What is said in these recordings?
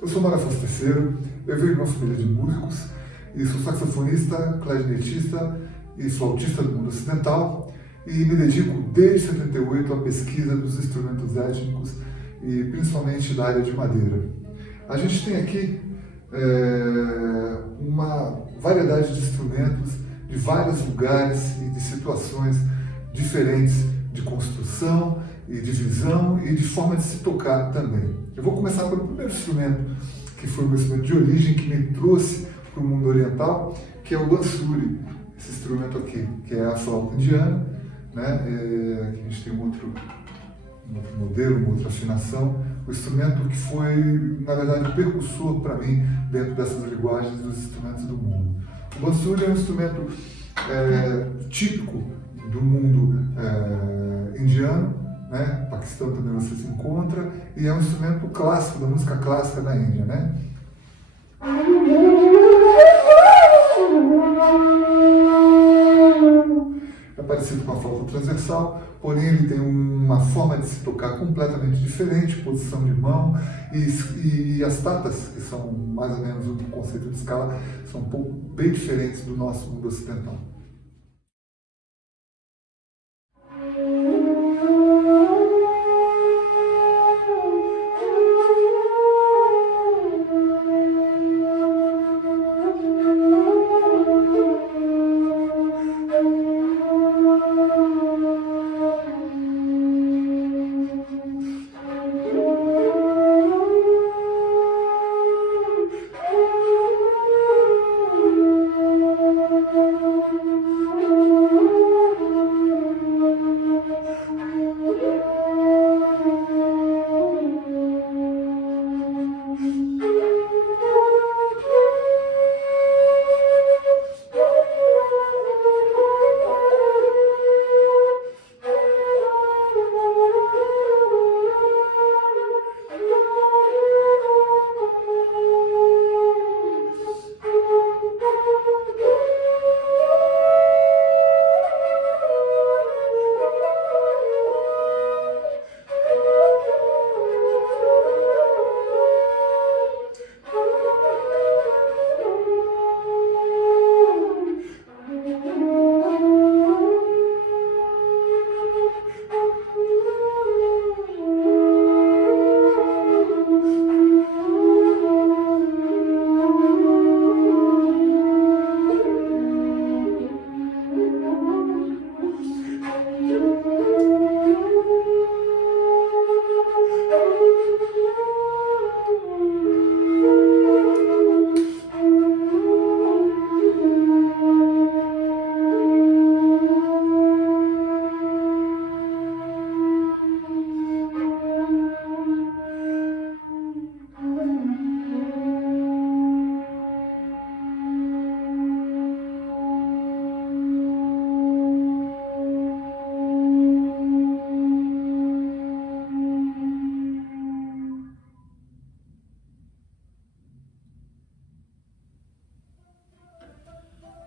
Eu sou Mário Afonso Terceiro, eu venho de uma família de músicos e sou saxofonista, clarinetista e flautista do mundo ocidental e me dedico desde 78 à pesquisa dos instrumentos étnicos e principalmente da área de madeira. A gente tem aqui uma variedade de instrumentos de vários lugares e de situações diferentes de construção e de visão e de forma de se tocar também. Eu vou começar pelo primeiro instrumento, que foi o meu instrumento de origem, que me trouxe para o mundo oriental, que é o bansuri, esse instrumento aqui, que é a flauta indiana, né? Aqui a gente tem um outro modelo, uma outra afinação, o instrumento que foi, na verdade, o precursor para mim dentro dessas linguagens dos instrumentos do mundo. O bansuri é um instrumento típico do mundo indiano, né? Paquistão também você se encontra, e é um instrumento clássico, da música clássica da Índia, né? É parecido com a flauta transversal, porém ele tem uma forma de se tocar completamente diferente, posição de mão, e as tatas, que são mais ou menos o conceito de escala, são um pouco bem diferentes do nosso mundo ocidental.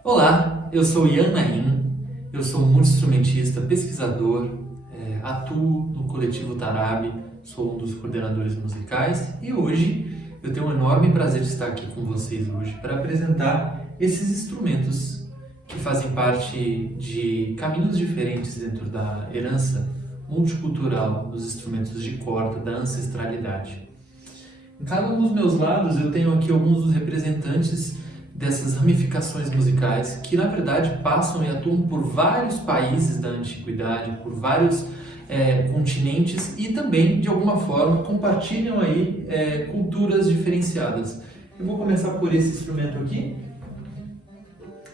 Olá, eu sou Ian Naim, eu sou multi-instrumentista, pesquisador, atuo no coletivo Tarabe, sou um dos coordenadores musicais e hoje eu tenho um enorme prazer de estar aqui com vocês hoje para apresentar esses instrumentos que fazem parte de caminhos diferentes dentro da herança multicultural dos instrumentos de corda, da ancestralidade. Em cada um dos meus lados eu tenho aqui alguns dos representantes dessas ramificações musicais que na verdade passam e atuam por vários países da antiguidade, por vários continentes e também de alguma forma compartilham aí culturas diferenciadas. Eu vou começar por esse instrumento aqui.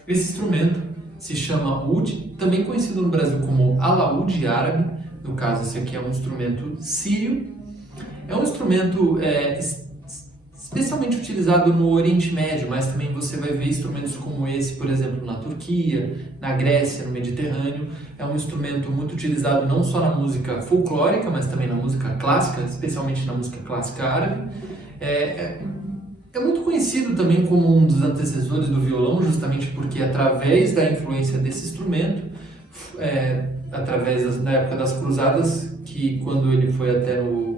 Esse instrumento se chama oud, também conhecido no Brasil como alaúde árabe. No caso, esse aqui é um instrumento sírio. É um instrumento especialmente utilizado no Oriente Médio, mas também você vai ver instrumentos como esse, por exemplo, na Turquia, na Grécia, no Mediterrâneo. É um instrumento muito utilizado não só na música folclórica, mas também na música clássica, especialmente na música clássica árabe. É muito conhecido também como um dos antecessores do violão, justamente porque através da influência desse instrumento, na época das cruzadas, que quando ele foi até o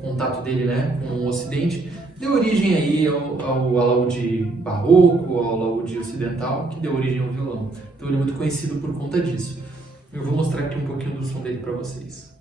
contato dele, né, com o Ocidente, deu origem aí ao alaúde barroco, ao alaúde ocidental, que deu origem ao violão. Então ele é muito conhecido por conta disso. Eu vou mostrar aqui um pouquinho do som dele para vocês.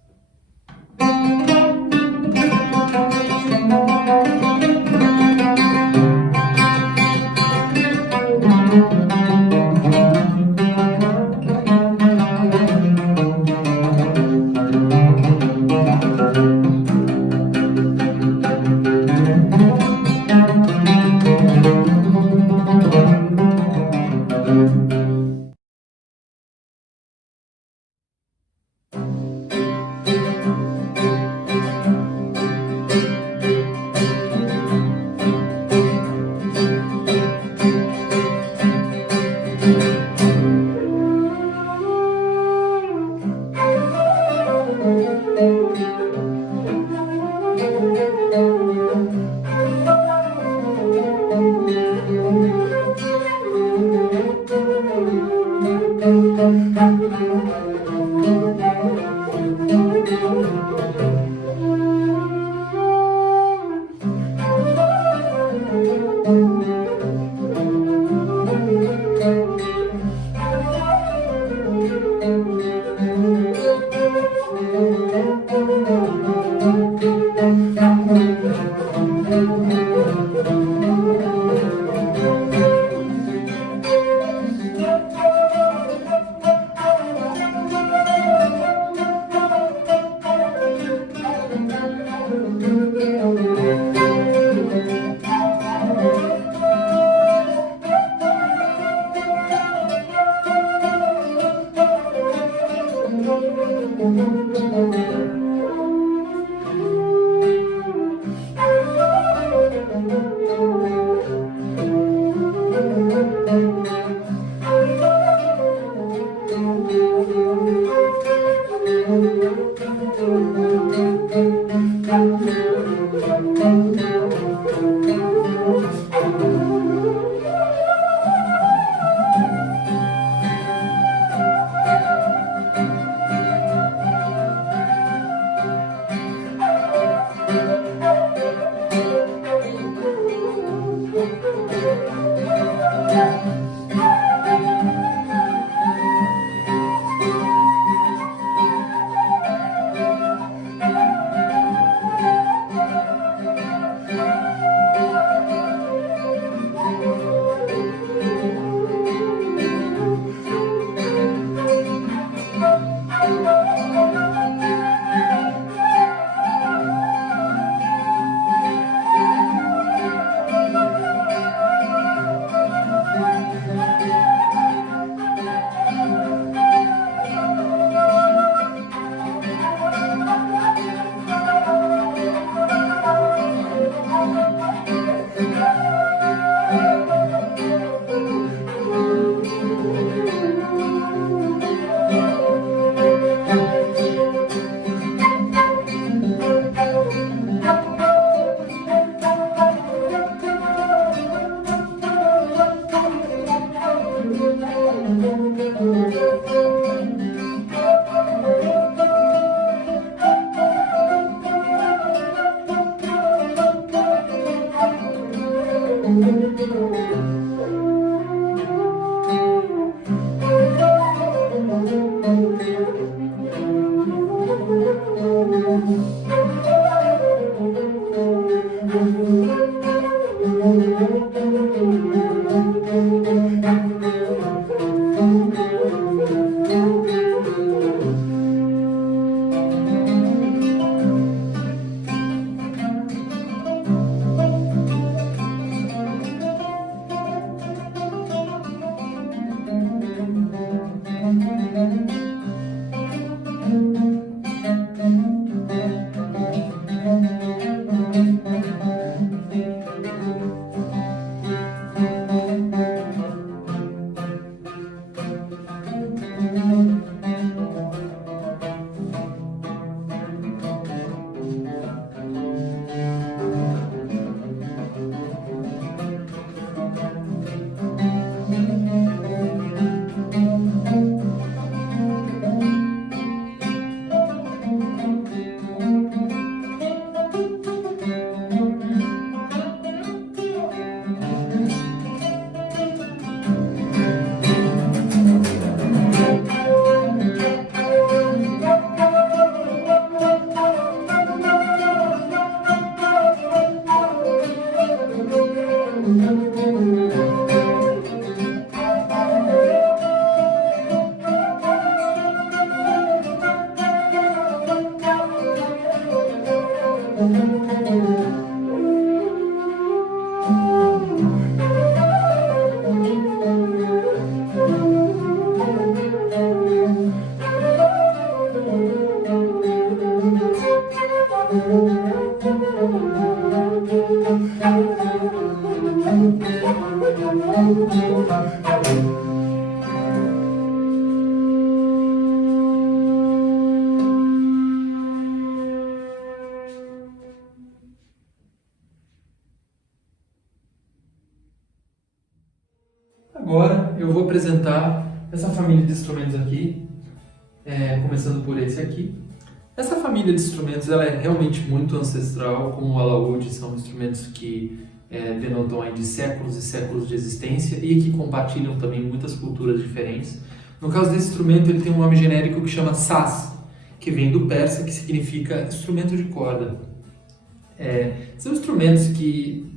Agora eu vou apresentar essa família de instrumentos aqui, começando por esse aqui. Essa família de instrumentos ela é realmente muito ancestral, como o alaúde, são instrumentos que denotam aí de séculos e séculos de existência e que compartilham também muitas culturas diferentes. No caso desse instrumento, ele tem um nome genérico que chama saz, que vem do persa, que significa instrumento de corda. São instrumentos que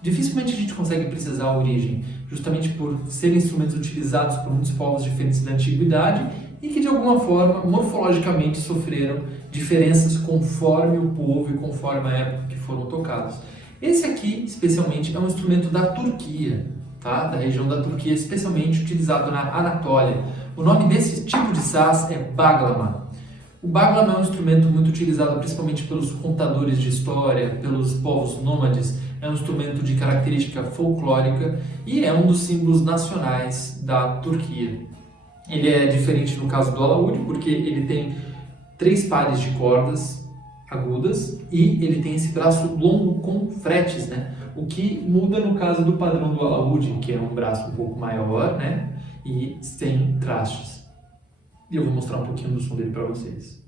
dificilmente a gente consegue precisar a origem, justamente por serem instrumentos utilizados por muitos povos diferentes da antiguidade e que de alguma forma, morfologicamente, sofreram diferenças conforme o povo e conforme a época que foram tocados. Esse aqui, especialmente, é um instrumento da Turquia, tá? Da região da Turquia, especialmente utilizado na Anatólia. O nome desse tipo de saz é baglama. O baglama é um instrumento muito utilizado principalmente pelos contadores de história, pelos povos nômades. É um instrumento de característica folclórica e é um dos símbolos nacionais da Turquia. Ele é diferente no caso do alaúde, porque ele tem 3 pares de cordas agudas e ele tem esse braço longo com fretes, né? O que muda no caso do padrão do alaúde, que é um braço um pouco maior, né? E sem trastes. E eu vou mostrar um pouquinho do som dele para vocês.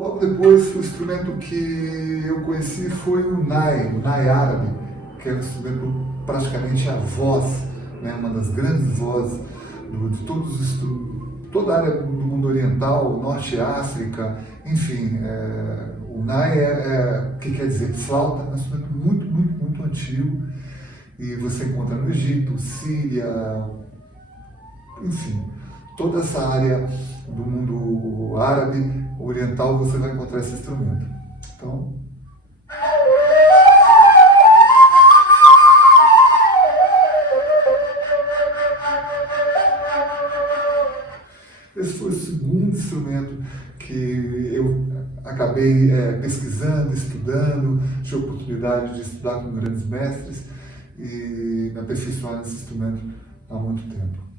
Logo depois, o instrumento que eu conheci foi o Nai árabe, que é um instrumento praticamente a voz, né, uma das grandes vozes de toda a área do mundo oriental, Norte África, enfim. O Nai que quer dizer flauta, é um instrumento muito, muito, muito antigo, e você encontra no Egito, Síria, enfim, toda essa área do mundo árabe, oriental, você vai encontrar esse instrumento. Então, esse foi o segundo instrumento que eu acabei pesquisando, estudando, tive a oportunidade de estudar com grandes mestres e me aperfeiçoar nesse instrumento há muito tempo.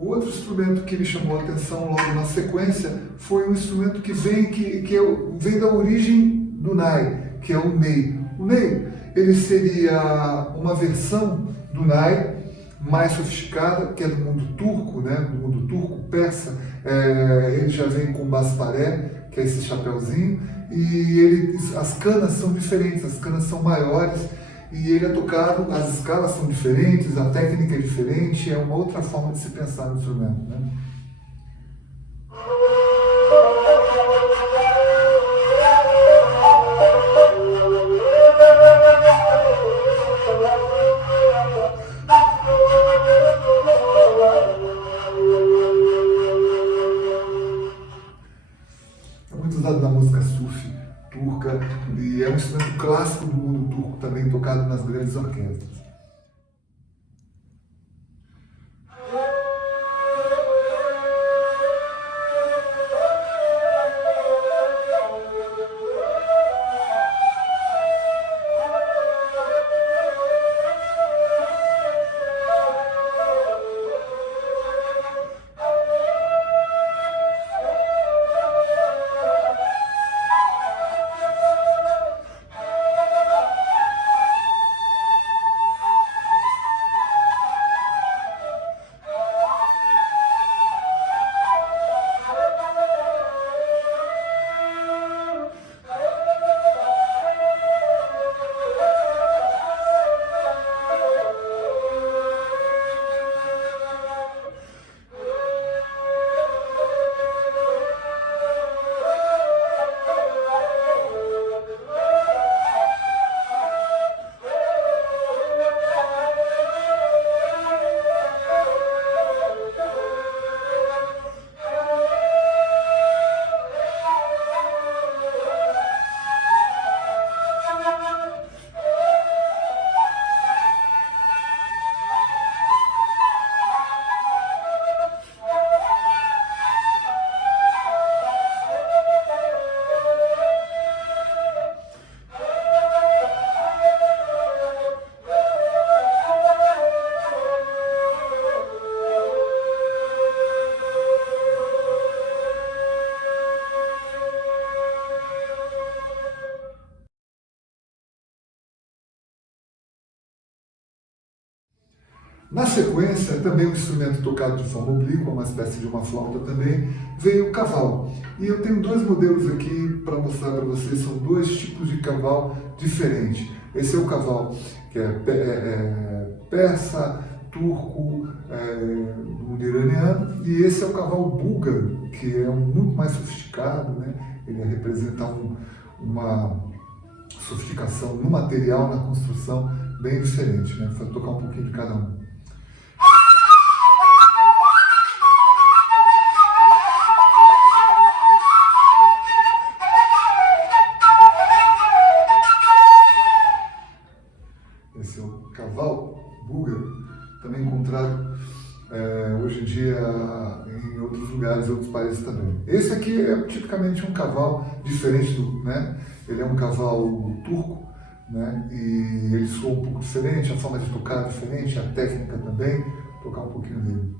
O outro instrumento que me chamou a atenção logo na sequência foi um instrumento que vem da origem do nai, que é o ney. O ney, ele seria uma versão do nai mais sofisticada, que é do mundo turco, né? Do mundo turco, persa. Ele já vem com basparé, que é esse chapéuzinho, e as canas são diferentes, as canas são maiores, e ele é tocado, as escalas são diferentes, a técnica é diferente, é uma outra forma de se pensar no instrumento, né? É muito usado na música sufi turca e é um instrumento clássico do mundo turco, também tocado nas grandes orquestras. Na sequência, também um instrumento tocado de forma oblíqua, uma espécie de uma flauta também, veio o cavalo. E eu tenho dois modelos aqui para mostrar para vocês, são dois tipos de cavalo diferentes. Esse é o cavalo que é persa, turco, do mundo iraniano, e esse é o cavalo búlgaro, que é muito mais sofisticado, né? Ele representa uma sofisticação no material, na construção, bem diferente, né? Vou tocar um pouquinho de cada um. também. Esse aqui é tipicamente um cavalo diferente do, né? Ele é um cavalo turco, né? E ele soa um pouco diferente, a forma de tocar é diferente, a técnica também. Vou tocar um pouquinho dele.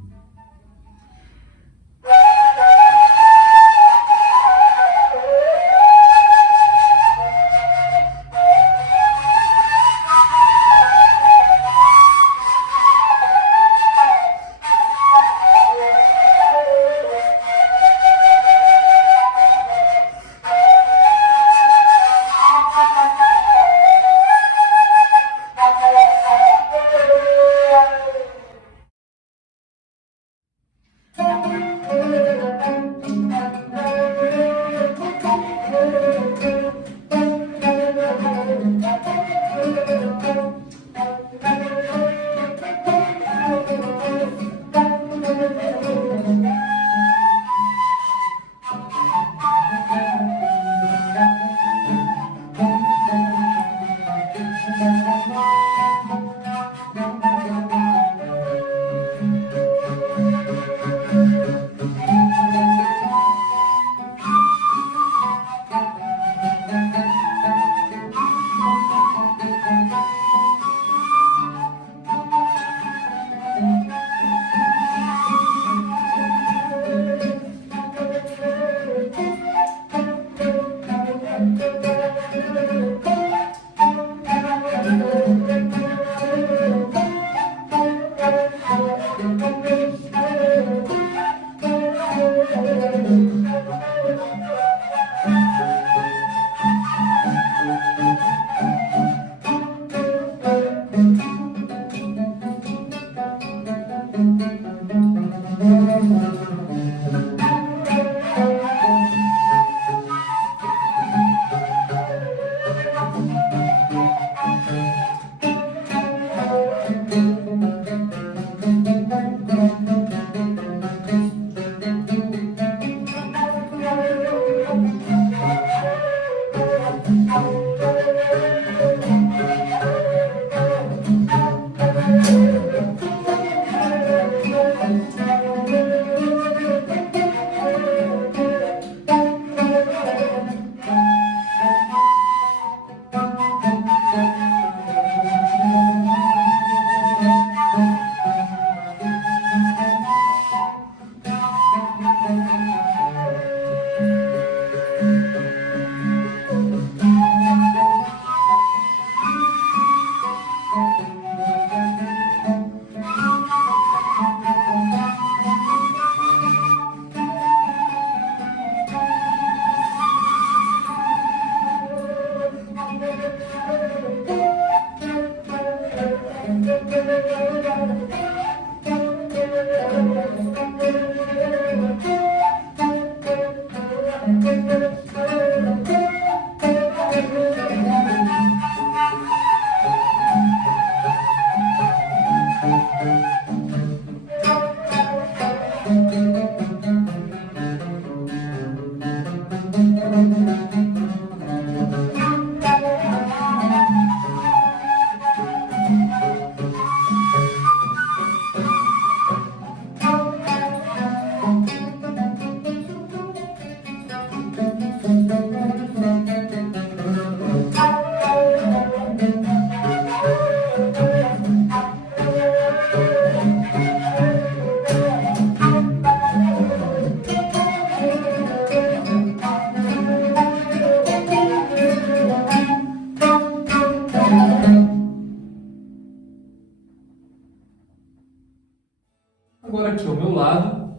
Agora aqui ao meu lado,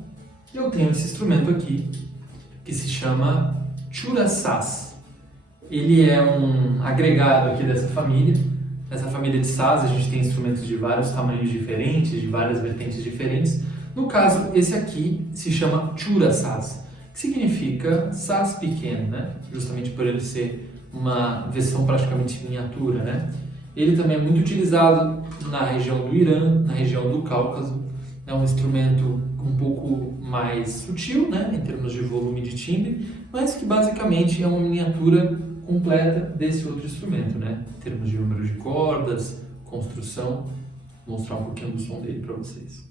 eu tenho esse instrumento aqui, que se chama Chura saz. Ele é um agregado aqui dessa família. Nessa família de saz a gente tem instrumentos de vários tamanhos diferentes, de várias vertentes diferentes. No caso, esse aqui se chama Chura saz, que significa saz pequeno, né? Justamente por ele ser uma versão praticamente miniatura, né? Ele também é muito utilizado na região do Irã, na região do Cáucaso. É um instrumento um pouco mais sutil, né, em termos de volume de timbre, mas que basicamente é uma miniatura completa desse outro instrumento, né, em termos de número de cordas, construção. Vou mostrar um pouquinho do som dele para vocês.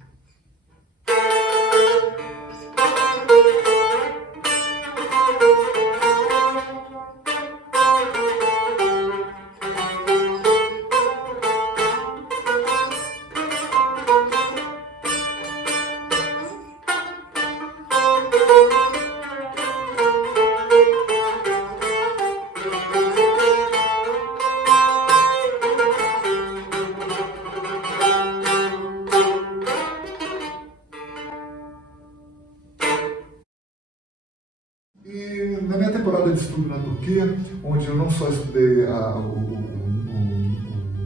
E na minha temporada de estudo na Turquia, onde eu não só estudei o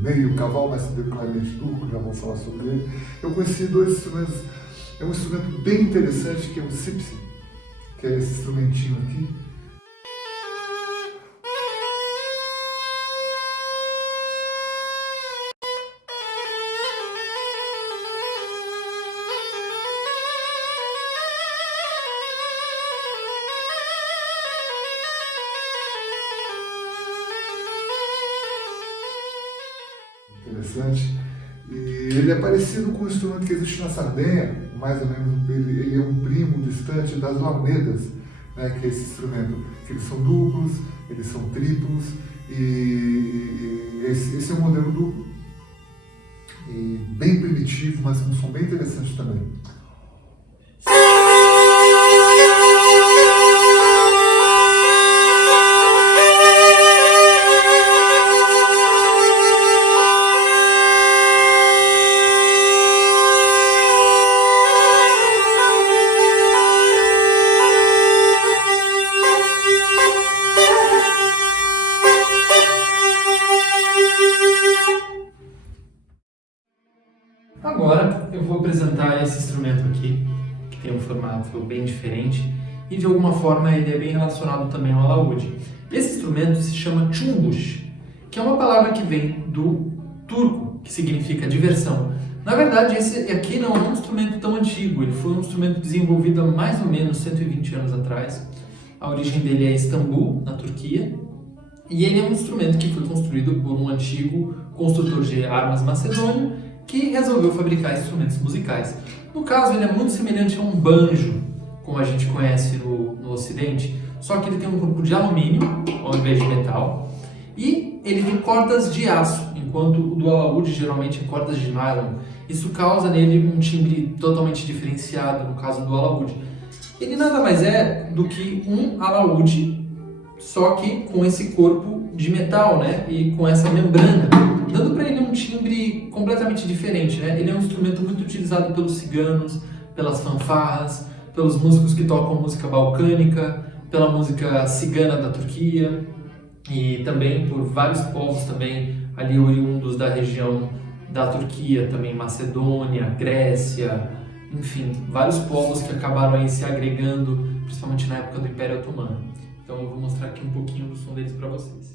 meio caval, mas estudei o clarinete turco, já vou falar sobre ele, eu conheci dois instrumentos. É um instrumento bem interessante que é o sipsi, que é esse instrumentinho aqui. Interessante. E ele é parecido com um instrumento que existe na Sardenha, mais ou menos, ele é um primo distante das launedas, né, que é esse instrumento, que eles são duplos, eles são triplos, e esse é um modelo duplo, e bem primitivo, mas com um som bem interessante também. Agora eu vou apresentar esse instrumento aqui, que tem um formato bem diferente e de alguma forma ele é bem relacionado também ao alaúde. Esse instrumento se chama chumbush, que é uma palavra que vem do turco, que significa diversão. Na verdade, esse aqui não é um instrumento tão antigo, ele foi um instrumento desenvolvido há mais ou menos 120 anos atrás. A origem dele é Istambul, na Turquia, e ele é um instrumento que foi construído por um antigo construtor de armas macedônio, que resolveu fabricar instrumentos musicais. No caso, ele é muito semelhante a um banjo, como a gente conhece no Ocidente, só que ele tem um corpo de alumínio, ao invés de metal, e ele tem cordas de aço, enquanto o do alaúde geralmente é cordas de nylon. Isso causa nele um timbre totalmente diferenciado, no caso do alaúde. Ele nada mais é do que um alaúde, só que com esse corpo de metal, né? E com essa membrana, dando para ele um timbre completamente diferente, né? Ele é um instrumento muito utilizado pelos ciganos, pelas fanfarras, pelos músicos que tocam música balcânica, pela música cigana da Turquia e também por vários povos também ali oriundos da região da Turquia, também Macedônia, Grécia, enfim, vários povos que acabaram aí se agregando, principalmente na época do Império Otomano. Então eu vou mostrar aqui um pouquinho do som deles para vocês.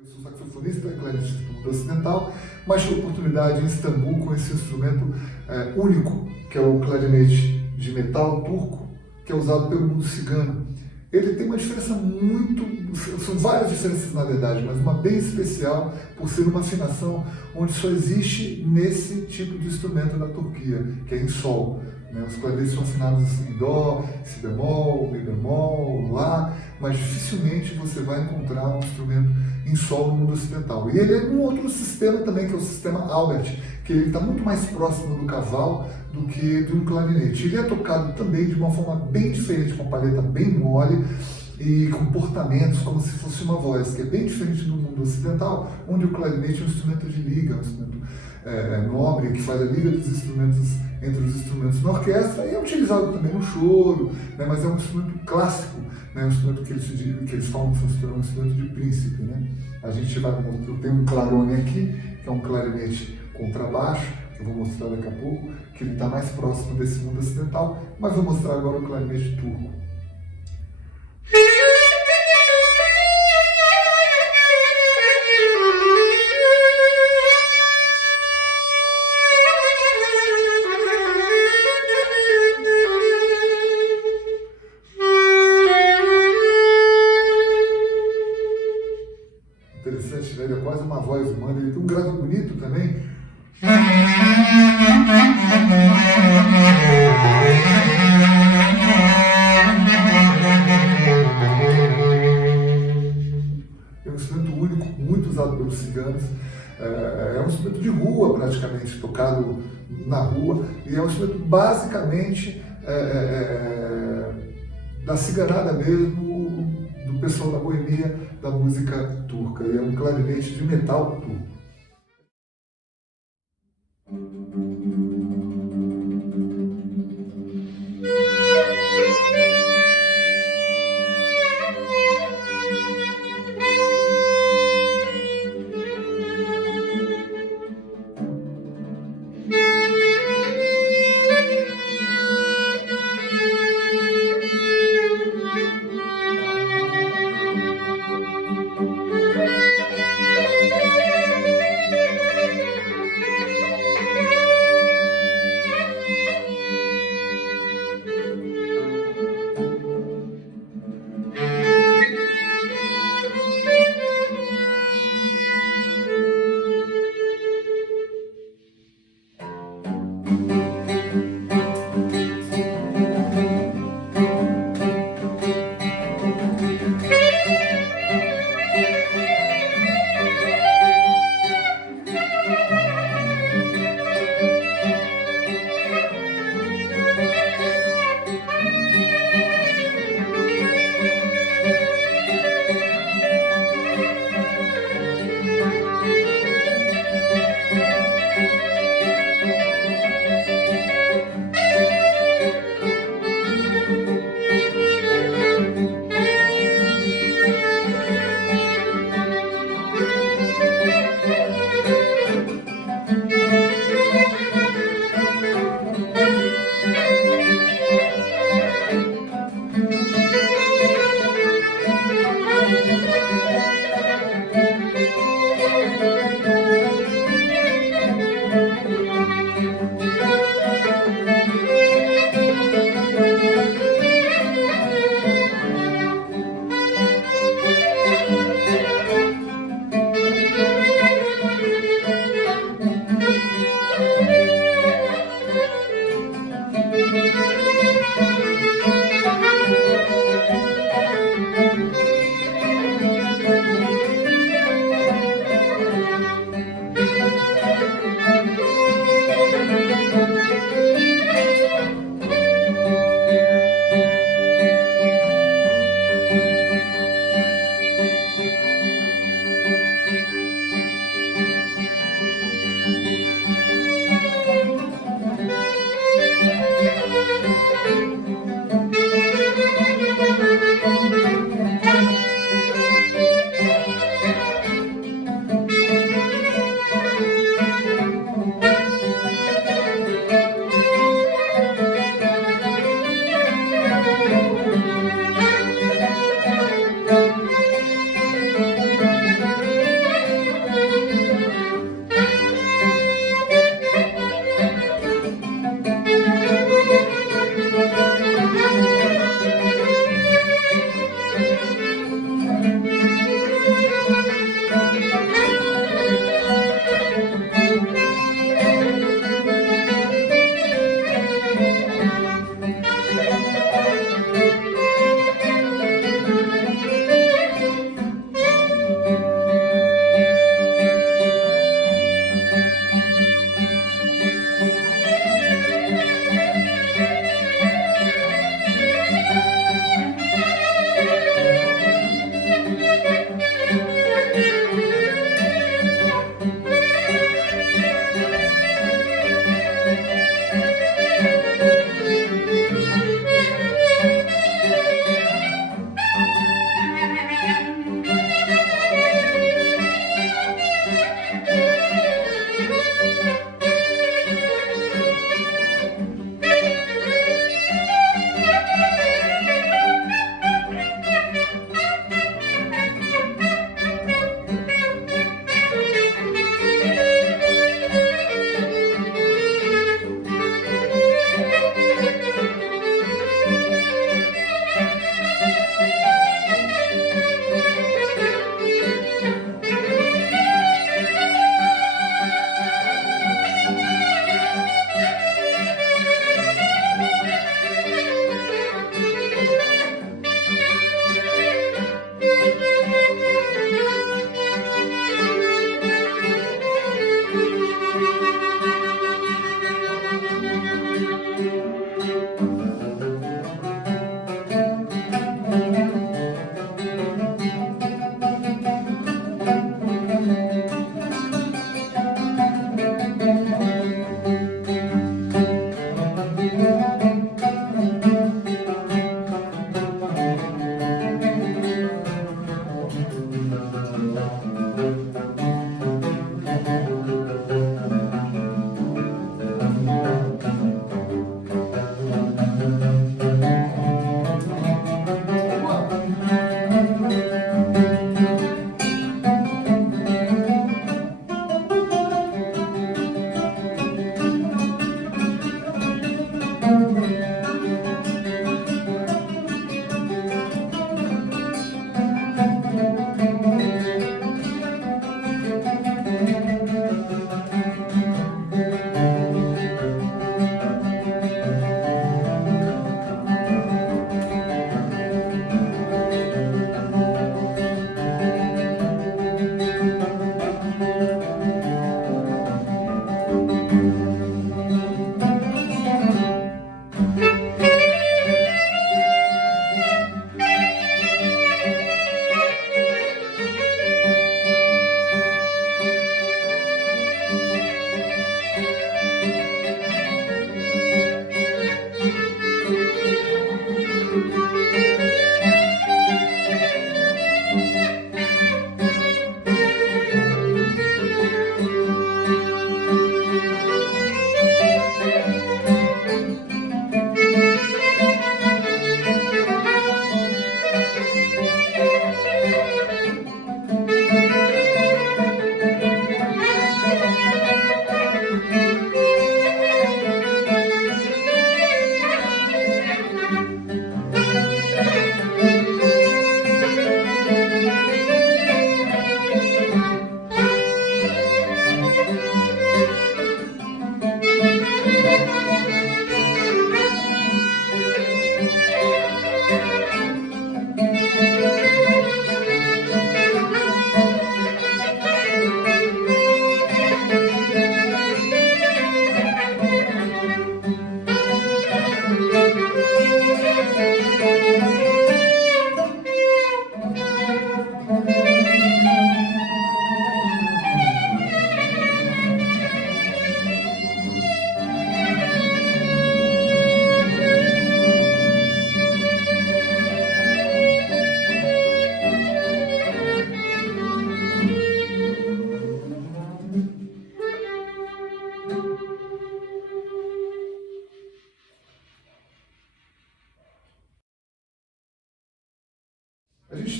Eu sou saxofonista e clarinetista do mundo ocidental, mas tive a oportunidade em Istambul com esse instrumento único, que é o clarinete de metal turco, que é usado pelo mundo cigano. Ele tem uma diferença são várias diferenças na verdade, mas uma bem especial por ser uma afinação onde só existe nesse tipo de instrumento da Turquia, que é em sol. Os clarinetes são afinados em dó, si bemol, mi bemol, lá, mas dificilmente você vai encontrar um instrumento em sol no mundo ocidental. E ele é um outro sistema também, que é o sistema Albert, que ele está muito mais próximo do cavalo do que de um clarinete. Ele é tocado também de uma forma bem diferente, com uma palheta bem mole e comportamentos como se fosse uma voz, que é bem diferente do mundo ocidental, onde o clarinete é um instrumento de liga, um instrumento nobre, que faz a liga dos instrumentos entre os instrumentos na orquestra, e é utilizado também no choro, mas é um instrumento clássico, um instrumento que eles falam que é um instrumento de príncipe. A gente vai mostrar, eu tenho um clarone aqui, que é um clarinete contrabaixo, que eu vou mostrar daqui a pouco, que ele está mais próximo desse mundo ocidental, mas vou mostrar agora o clarinete turco. Interessante, né? Ele é quase uma voz humana, ele tem um grave bonito também. É um instrumento único, muito usado pelos ciganos. É um instrumento de rua, praticamente, tocado na rua, e é um instrumento basicamente da cigarada mesmo, do pessoal da boemia da música turca, e é um clarinete de metal turco.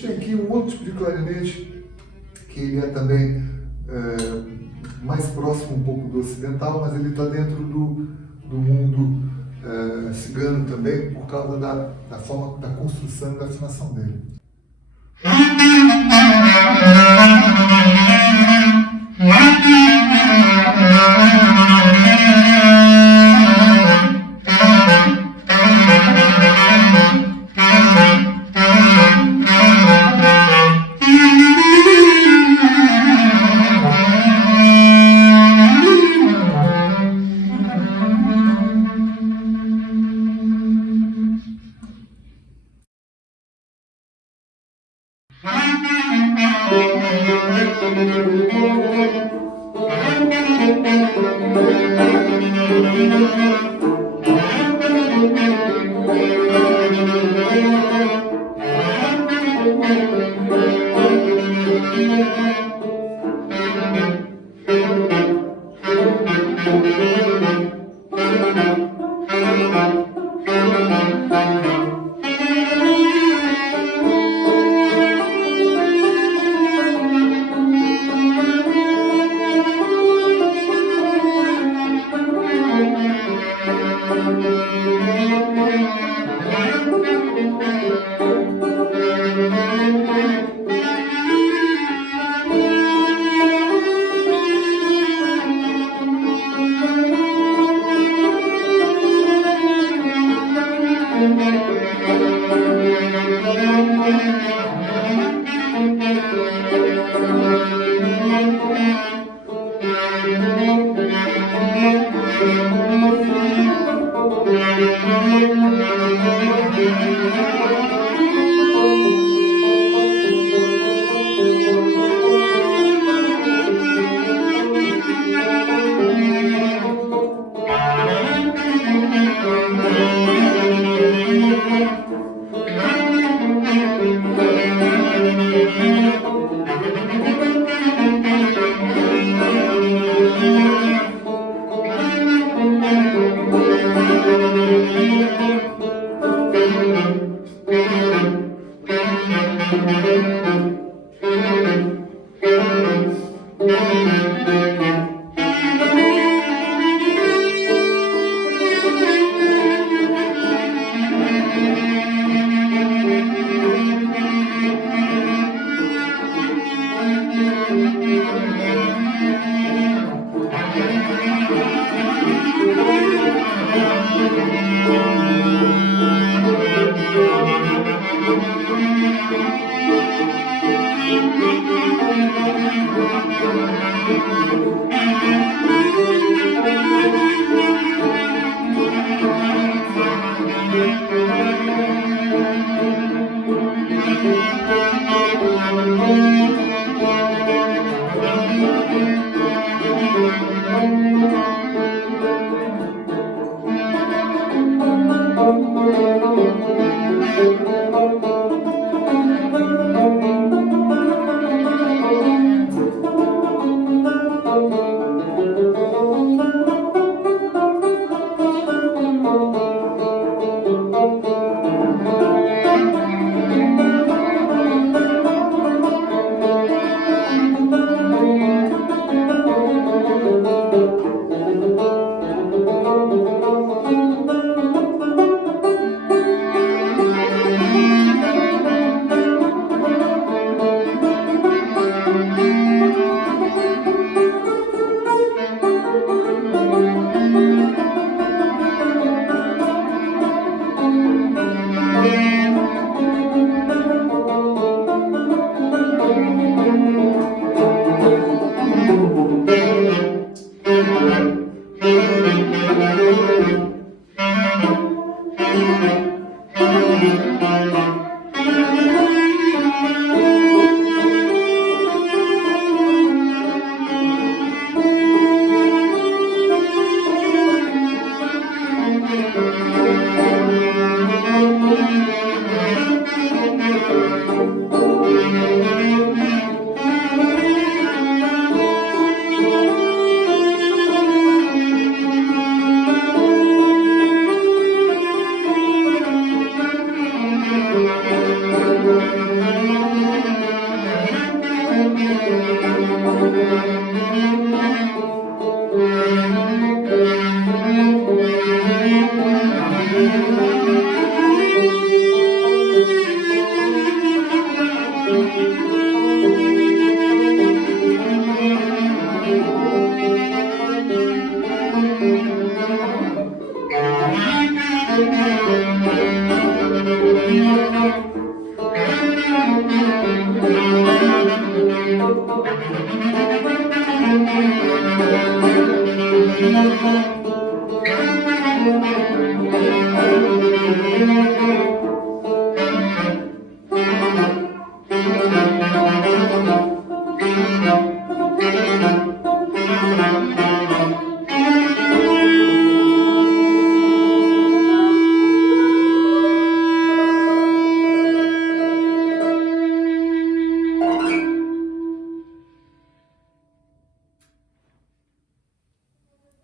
gente tem aqui um outro tipo de clarinete, que ele é também mais próximo um pouco do ocidental, mas ele está dentro do mundo cigano também, por causa da forma da construção e da afinação dele.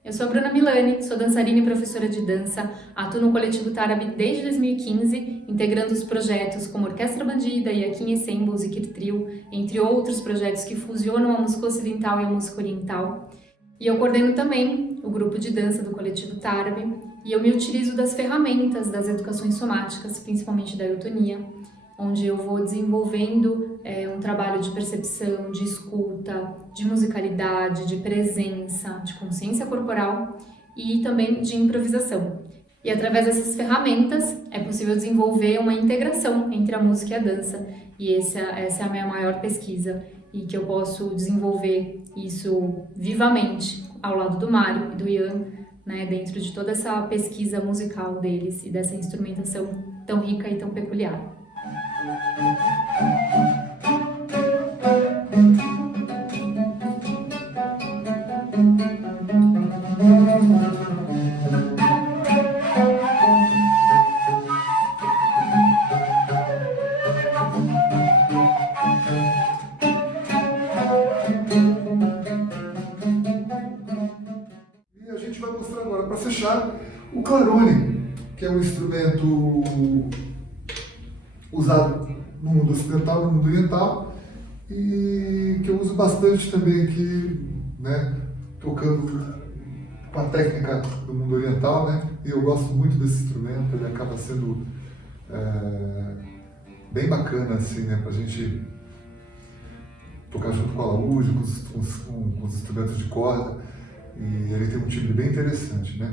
Eu sou a Bruna Milani, sou dançarina e professora de dança, atuo no Coletivo Tarabe desde 2015, integrando os projetos como Orquestra Bandida, Yakin Ensembles e Kir Trio, entre outros projetos que fusionam a música ocidental e a música oriental. E eu coordeno também o grupo de dança do Coletivo Tarabe, e eu me utilizo das ferramentas das educações somáticas, principalmente da eutonia, onde eu vou desenvolvendo um trabalho de percepção, de escuta, de musicalidade, de presença, de consciência corporal e também de improvisação. E através dessas ferramentas é possível desenvolver uma integração entre a música e a dança. E essa é a minha maior pesquisa e que eu posso desenvolver isso vivamente ao lado do Mário e do Ian, né, dentro de toda essa pesquisa musical deles e dessa instrumentação tão rica e tão peculiar. E a gente vai mostrar agora, para fechar, o clarone, que é um instrumento usado no mundo ocidental e no mundo oriental, e que eu uso bastante também aqui, né, tocando com a técnica do mundo oriental, né, e eu gosto muito desse instrumento, ele acaba sendo bem bacana, assim, né, pra gente tocar junto com a alaúde, com os instrumentos de corda, e ele tem um timbre bem interessante, né.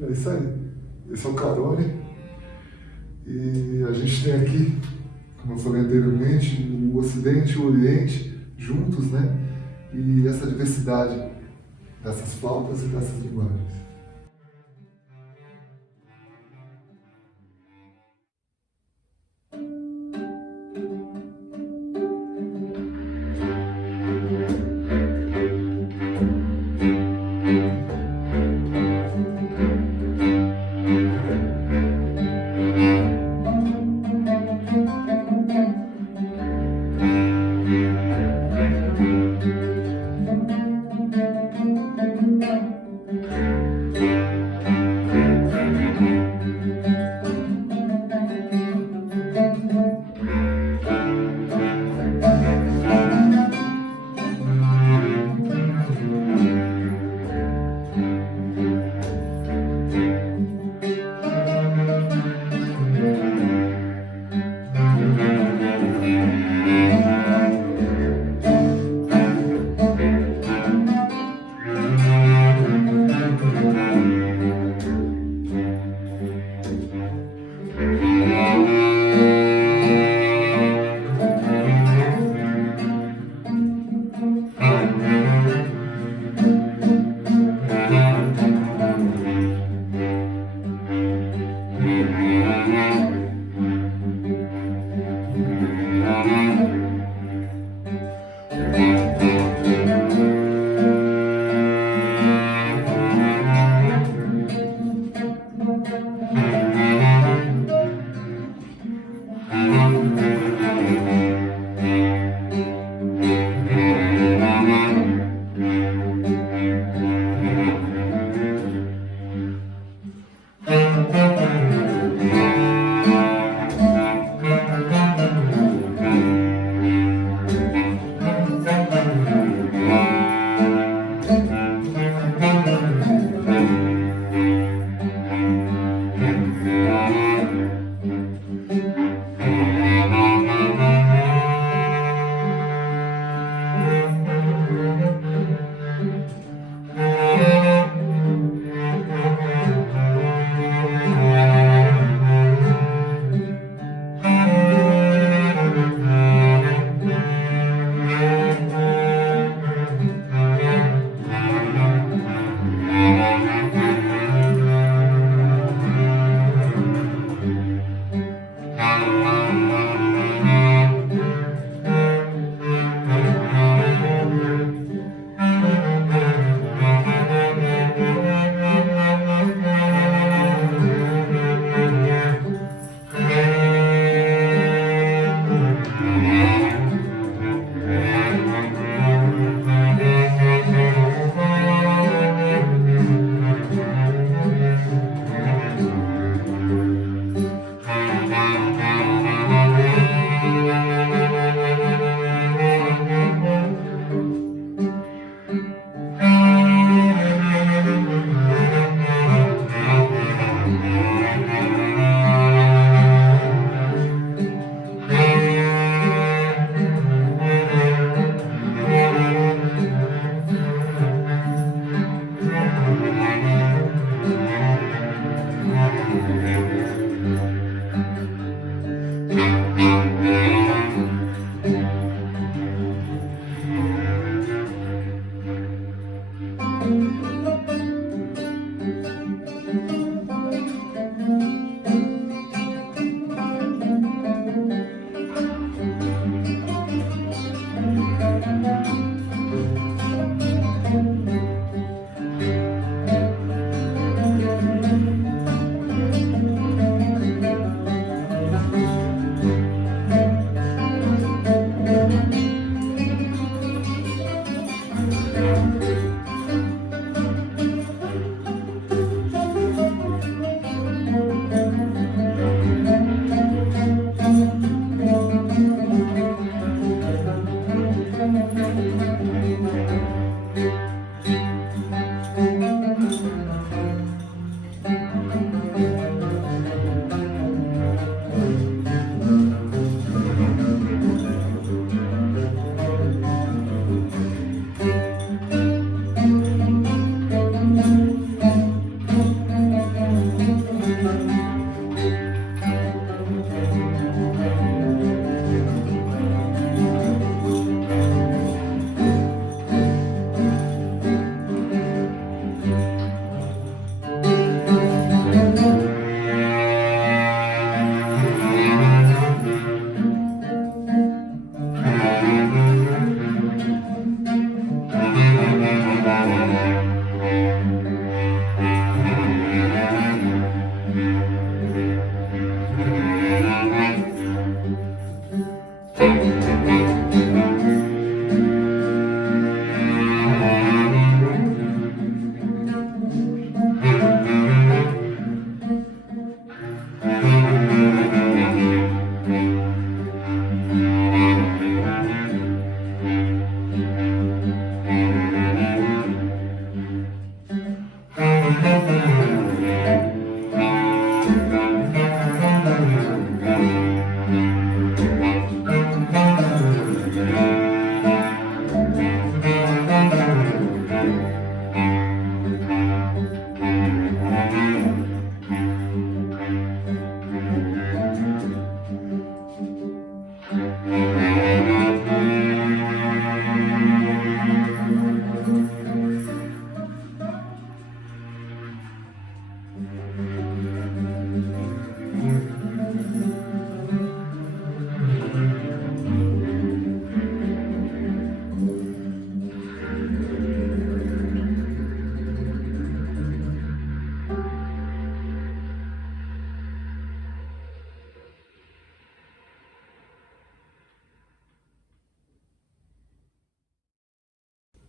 É isso aí, esse é o clarone, e a gente tem aqui, como eu falei anteriormente, o Ocidente e o Oriente juntos, né? E essa diversidade dessas flautas e dessas linguagens.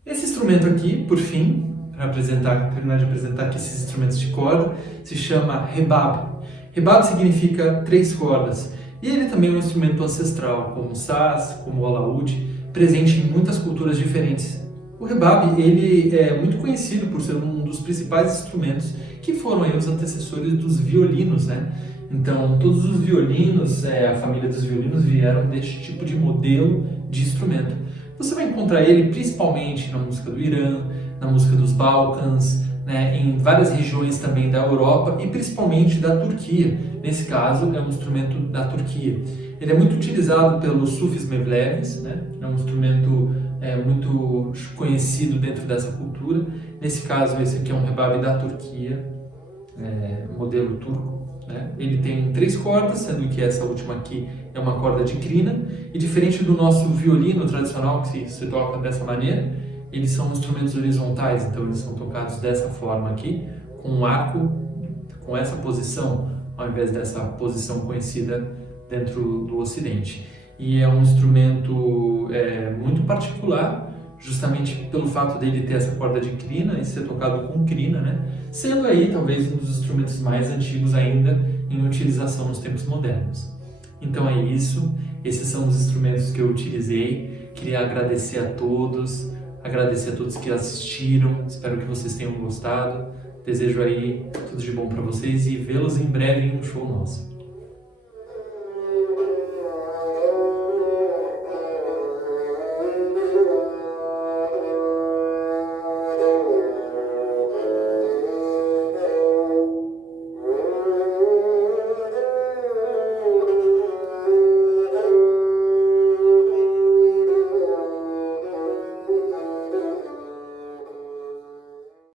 Esse instrumento aqui, por fim, para terminar de apresentar aqui esses instrumentos de corda, se chama rebab. Rebab significa 3 cordas, e ele também é um instrumento ancestral, como o saz, como o alaúde, presente em muitas culturas diferentes. O rebab ele é muito conhecido por ser um dos principais instrumentos que foram aí os antecessores dos violinos, né? Então, todos os violinos, a família dos violinos vieram deste tipo de modelo de instrumento. Você vai encontrar ele principalmente na música do Irã, na música dos Balcãs, né, em várias regiões também da Europa e principalmente da Turquia. Nesse caso, é um instrumento da Turquia. Ele é muito utilizado pelos sufis mevlevis, né? É um instrumento muito conhecido dentro dessa cultura. Nesse caso, esse aqui é um rebab da Turquia, modelo turco. Né? Ele tem 3 cordas, sendo que essa última aqui é uma corda de crina, e diferente do nosso violino tradicional, que se toca dessa maneira, eles são instrumentos horizontais, então eles são tocados dessa forma aqui, com um arco, com essa posição, ao invés dessa posição conhecida dentro do Ocidente. E é um instrumento muito particular, justamente pelo fato dele ter essa corda de crina e ser tocado com crina, né? Sendo aí talvez um dos instrumentos mais antigos ainda em utilização nos tempos modernos. Então é isso, esses são os instrumentos que eu utilizei. Queria agradecer a todos que assistiram, espero que vocês tenham gostado. Desejo aí tudo de bom para vocês e vê-los em breve em um show nosso.